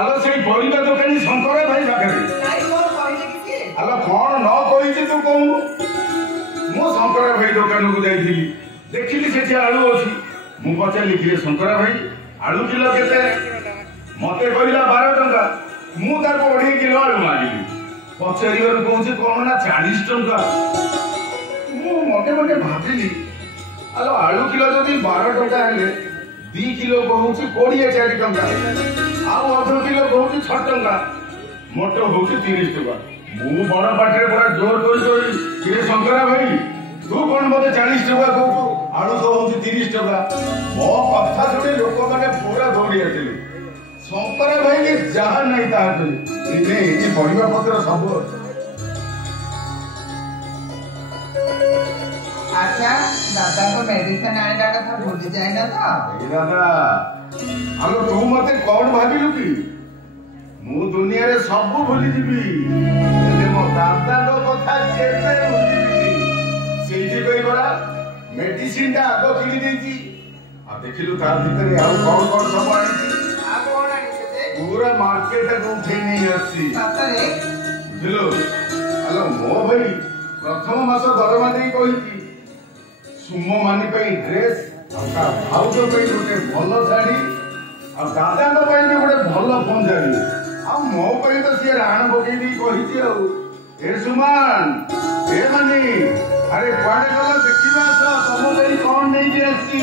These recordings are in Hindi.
आलो से परिवा दुकानी शंकर भाई पाखे आलो कौन न कही तू कहू मु शंकर भाई दुकान को जाइली देखिली से आलू अच्छी मु पचारि कि शंकर भाई आलू किलो केते मते कहला 12 टंका मु ताको 2.5 किलो आलू मारिली पचारि कहूँ कौन ना 40 टंका मु मते मते भाविली आलो आलू किलो जदि 12 टंका हेले 2 किलो कहूँ 24 टंका आउ अध किलो कहूँ 6 टंका मोटो हूँ 30 टंका मु बड़ पाटे बड़ा जोर कर शंकरा भाई तू कौन मत 40 टंका कहू आलू तो हूँ 30 टंका मो कथा शुणी लोक मैंने पूरा दौड़ी आते शंकरा भाई के जहाँ नहीं ताकि परिवा पत्र सब अच्छा दादा को मेडिसिन आने कथा भूली जाए ना तो दादा आलो तू मते कौन भाविलु कि मु दुनिया रे सब भूली जीवी हेले मो दादा रो कथा केते भूली जीवी सेठी कई बड़ा मेडिसिन ता आगो किनी देती आ देखिलु तार भीतर आ कौन सब आनी आ कौन आनी से पूरा मार्केट को उठे नहीं आसी सतरे बुझलो आलो मो भाई प्रथम मास दरमा नहीं कही सुमो मानी पे ड्रेस आ भाउज पे गोटे भल शाढ़ी आ दादा भी गोटे भल पंजाबी आ मो पे तो सी राण पकई कही ए सुमान ए मानी अरे कुआडे गल देखा तुम पे कौन नहीं आसी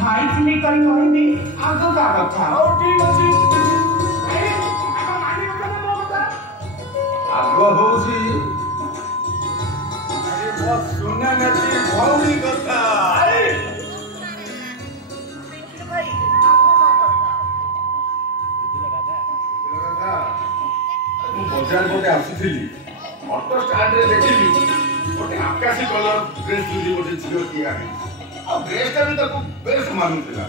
भाई सिले करी कहबी आगो का कथा ओ ठीक अछि अरे आगो मानी कथा मो कथा आगो होसी अरे बस सुनना नची भौनी कथा अरे देखिल भाई आगो का कथा देखिल दादा मु बाजार गोटे आसीथिली ऑटो स्टैंड रे देखिली गोटे आकाशी कलर ड्रेस पिंधि गोटे झियो किया है ड्रेसटा भी ताको बेस मानुला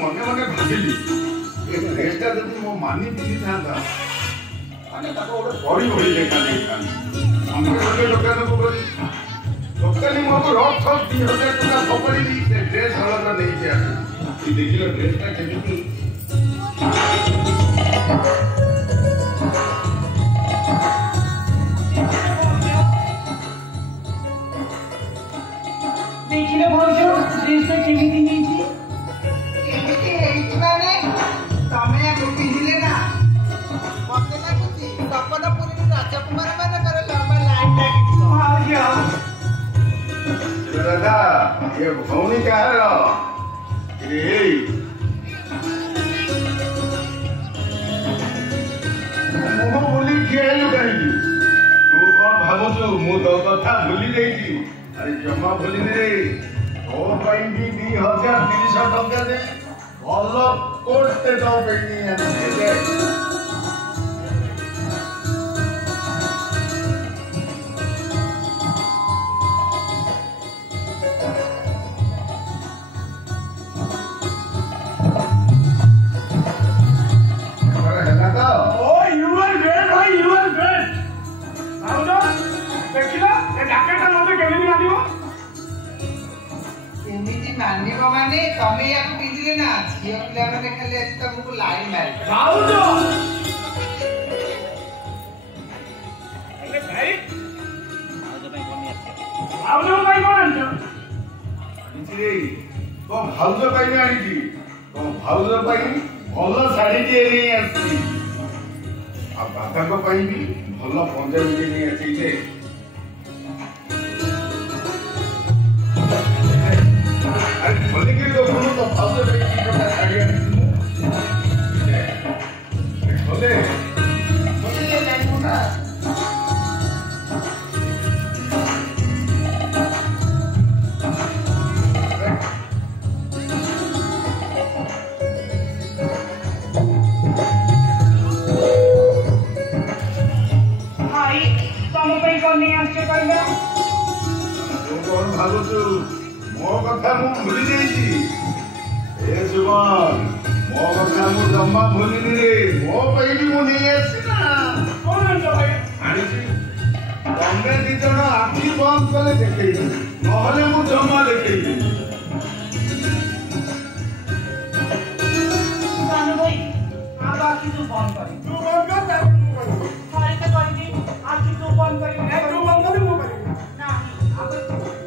मने मने भाबिली ए ड्रेसटा जदि मो मानी पिंधि थांता माने ताको गोटे बड़ी बड़ी देखा नहीं था हमरे लोकन को बोली लोकनी मो को रॉक थक 2000 टका पकड़ी दी से ड्रेस हलर नहीं किया ई देखिलो ड्रेसटा केमिति देखिले भौजो ड्रेस तो केमिति नहीं केमिति हेइछि माने तमे या पिंधिले ना मते ना कुछि सपनपुरी राजकुमार माने करे लंबा लाइन लागी भौजो दादा ये भौनी का है रे मो बोली खेल गई तू कौन भाबुछु मु तो कथा भूली जाईची अरे जमा भूली रे तो पाई भी 2300 टका दे भलो कोटे तो पेनी है मानिबो माने तमे याको पिंधिले ना झियो पिला माने खाली आज तुमको लाइन मार भाउजो अरे भाई भाउजो भाई कोन आछो आनिछि तो भाउजो भाई ने आनिछि तो भाउजो भाई भलो साड़ी जे नै आछि आ दादा को भाई भी भलो पंजाबी जे नै आछि जे अरे बोले कि तो बोलो तो भाउजो भाई की कथा साड़ी आनिछि बोले बोले जाइबो ना कौन भागुचु मो कथा मु भूली जाइछि ए सुमन मो कथा मु जम्मा भूलिनी रे मो पई मु नहीं आसी ना कौन आंचो भाई आनिसी तमे दी जण आखि बंद कले देखैबी नहले मु जम्मा देखैबी जानो भाई आप आखि तू बंद कर तू बंद कर तार हाय तो कर दी आखि तू बंद कर ए तू बंद कर मु कर नहीं अब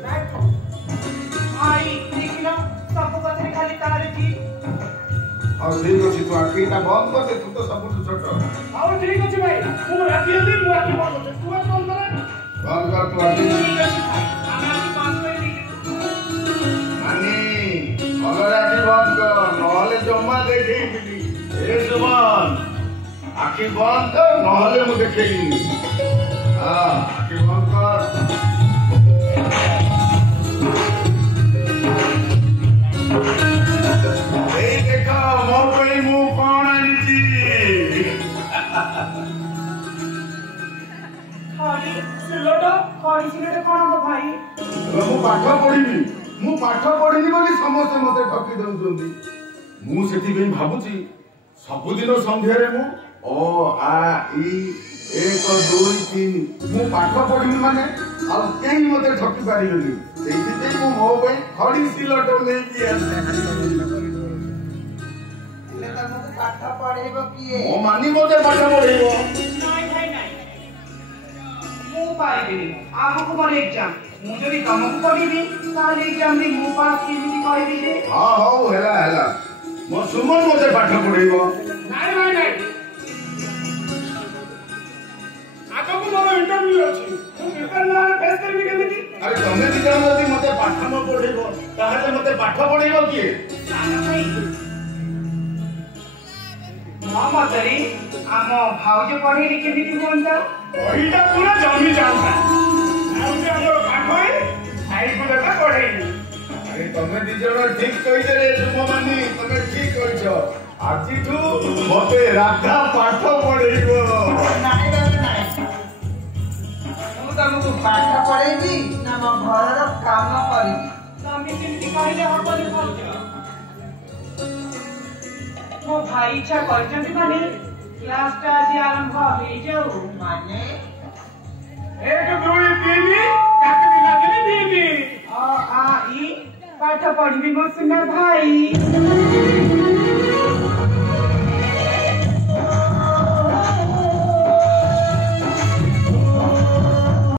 नहीं तू भाई देखिलो सब कथरे खाली तारे जी और ठीक अछि तू आखिटा बंद कर दे तू तो सब छोट आओ ठीक अछि भाई मु राती आली मु आखि बंद कर तू बंद कर बंद कर तू आखि ठीक अछि भाई हम आखि बंद कर दी नानी अगर आखि बंद कर नहले जम्मा देखैबी ए सुमन आखि बंद कर नहले मु देखैबी हां आखि बंद कर ए देखा मो पई मु कोन आनिची खाली सिलोटा खाली सिलोटा कोन हो भाई मु पाठ पढ़िनी बोली समस्त मते ठकी दउछंती मु सेठी भी भाबुची सबुदिन संध्यारे मु ओ आ ई 1 2 3 मु पाठ पढ़िनी माने आ केही मते ठकी पारिलोनी एइते मु मो पई खड़ी सिलट नै की आसे ले तमको पाठ पढेबो किए मो मानी मते पाठ पढ़िबो नहीं भाई नहीं मु पाइबी आगो को मोर एग्जाम मु जदी तमको पढिबी ताले एग्जाम रे मु पास केमिति कहबी रे हां हो हेला मो सुमन मते पाठ पढ़िबो नहीं भाई नहीं आगो को मोर इंटरव्यू अछि तू पेपर ना फेस करबी केमिति अरे तमे दी जण जदी मते पाठ न पढ़िबो ताहाले मते पाठ पढ़िबो किए साना भाई ममतरी आम भाउज पढेली केमिति होंता ओहिटा पूरा जमी जाता आउ जे हमर पाठोय भाई को देखा पढेली अरे तमे दी जण ठीक कहिजे रे सुममानी तमे ठीक कहिছো आजिठू मते राधा पाठ पढ़िबो नाही रे नाही मु तमको पाठ पढेबी ना म घरर काम करिबी तमे केमिति कहले हबनी भाउज मो भाई इच्छा करछन्ती माने क्लास टा आज आरंभ होई जाऊ माने 1 2 3 काकती लागले दीदी आ ई पाठ पढ़िबी मो सुना भाई